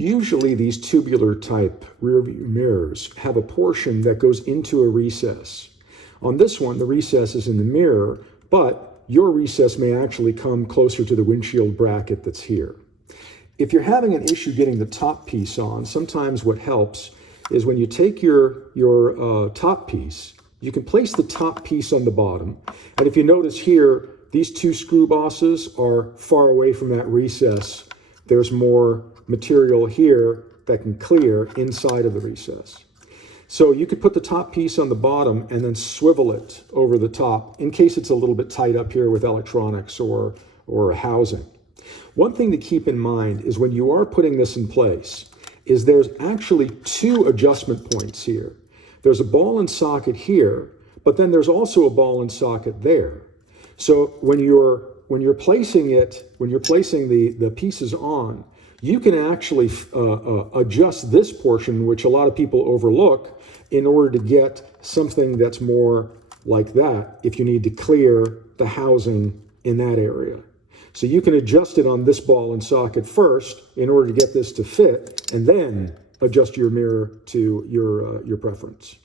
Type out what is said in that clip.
Usually these tubular type rear view mirrors have a portion that goes into a recess. On this one, the recess is in the mirror, but your recess may actually come closer to the windshield bracket that's here. If you're having an issue getting the top piece on, sometimes what helps is when you take your top piece, you can place the top piece on the bottom. And if you notice here, these two screw bosses are far away from that recess. There's more material here that can clear inside of the recess. So you could put the top piece on the bottom and then swivel it over the top in case it's a little bit tight up here with electronics or housing. One thing to keep in mind is when you are putting this in place is there's actually two adjustment points here. There's a ball and socket here, but then there's also a ball and socket there. So when you're placing the pieces on, you can actually adjust this portion, which a lot of people overlook, in order to get something that's more like that if you need to clear the housing in that area. So you can adjust it on this ball and socket first in order to get this to fit, and then adjust your mirror to your preference.